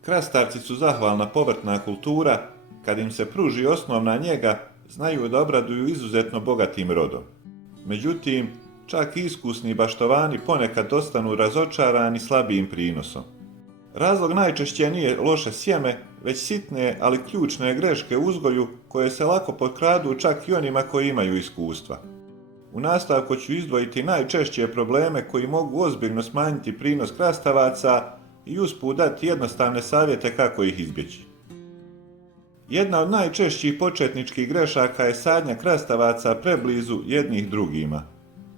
Krastavci su zahvalna povrtna kultura, kad im se pruži osnovna njega, znaju da obraduju izuzetno bogatim rodom. Međutim, čak i iskusni baštovani ponekad ostanu razočarani slabijim prinosom. Razlog najčešće nije loše sjeme, već sitne, ali ključne greške u uzgoju koje se lako potkradu čak i onima koji imaju iskustva. U nastavku ću izdvojiti najčešće probleme koji mogu ozbiljno smanjiti prinos krastavaca i usput dati jednostavne savjete kako ih izbjeći. Jedna od najčešćih početničkih grešaka je sadnja krastavaca preblizu jednih drugima.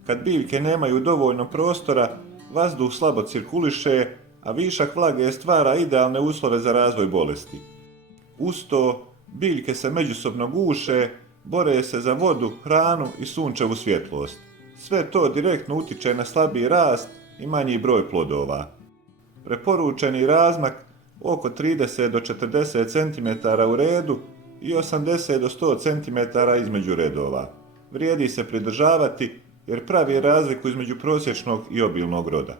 Kad biljke nemaju dovoljno prostora, vazduh slabo cirkuliše, a višak vlage stvara idealne uslove za razvoj bolesti. Uz to, biljke se međusobno guše, bore se za vodu, hranu i sunčevu svjetlost. Sve to direktno utiče na slabiji rast i manji broj plodova. Preporučeni razmak oko 30 do 40 cm u redu i 80 do 100 cm između redova. Vrijedi se pridržavati jer pravi razliku između prosječnog i obilnog roda.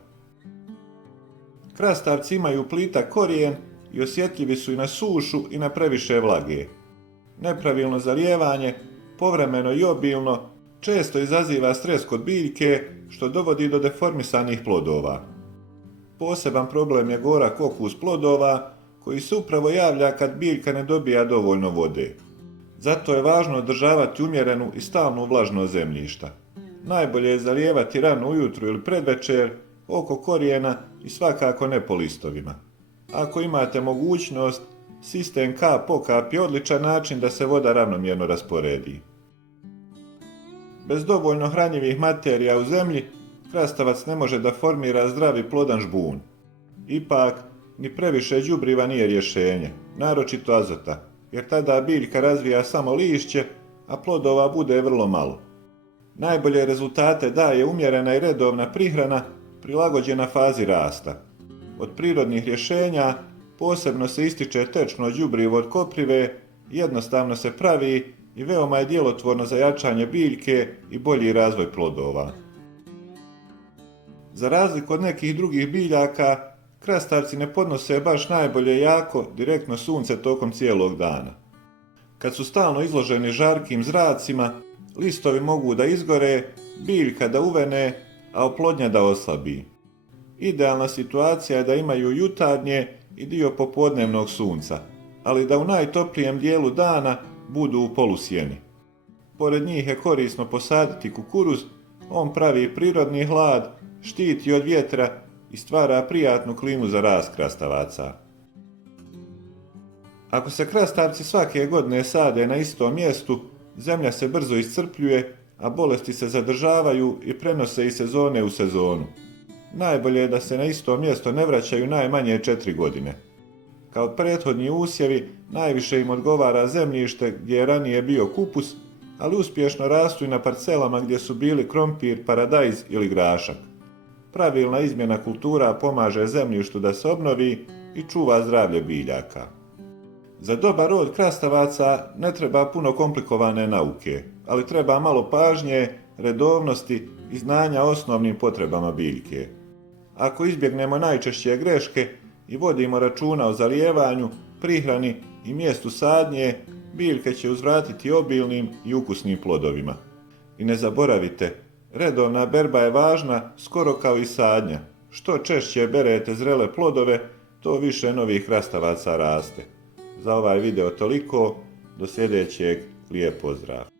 Krastavci imaju plitak korijen i osjetljivi su i na sušu i na previše vlage. Nepravilno zalijevanje, povremeno i obilno, često izaziva stres kod biljke, što dovodi do deformisanih plodova. Poseban problem je gorak okus plodova, koji se upravo javlja kad biljka ne dobija dovoljno vode. Zato je važno održavati umjerenu i stalnu vlažnost zemljišta. Najbolje je zalijevati rano ujutro ili predvečer, oko korijena i svakako ne po listovima. Ako imate mogućnost, sistem kap po kap je odličan način da se voda ravnomjerno rasporedi. Bez dovoljno hranjivih materija u zemlji, krastavac ne može da formira zdravi plodan žbun. Ipak, ni previše đubriva nije rješenje, naročito azota, jer tada biljka razvija samo lišće, a plodova bude vrlo malo. Najbolje rezultate daje umjerena i redovna prihrana, prilagođena fazi rasta. Od prirodnih rješenja posebno se ističe tečno đubrivo od koprive, jednostavno se pravi i veoma je djelotvorno za jačanje biljke i bolji razvoj plodova. Za razliku od nekih drugih biljaka, krastavci ne podnose baš najbolje jako direktno sunce tokom cijelog dana. Kad su stalno izloženi žarkim zracima, listovi mogu da izgore, biljka da uvene, a oplodnja da oslabi. Idealna situacija je da imaju jutarnje i dio popodnevnog sunca, ali da u najtoplijem dijelu dana budu u polusjeni. Pored njih je korisno posaditi kukuruz, on pravi prirodni hlad, štiti od vjetra i stvara prijatnu klimu za rast krastavaca. Ako se krastavci svake godine sade na istom mjestu, zemlja se brzo iscrpljuje, a bolesti se zadržavaju i prenose iz sezone u sezonu. Najbolje je da se na isto mjesto ne vraćaju najmanje 4 godine. Kao prethodni usjevi, najviše im odgovara zemljište gdje je ranije bio kupus, ali uspješno rastu i na parcelama gdje su bili krompir, paradajz ili grašak. Pravilna izmjena kultura pomaže zemljištu da se obnovi i čuva zdravlje biljaka. Za dobar rod krastavaca ne treba puno komplikovane nauke, ali treba malo pažnje, redovnosti i znanja o osnovnim potrebama biljke. Ako izbjegnemo najčešće greške i vodimo računa o zalijevanju, prihrani i mjestu sadnje, biljke će uzvratiti obilnim i ukusnim plodovima. I ne zaboravite, redovna berba je važna skoro kao i sadnja. Što češće berete zrele plodove, to više novih krastavaca raste. Za ovaj video toliko, do sljedećeg, lijep pozdrav!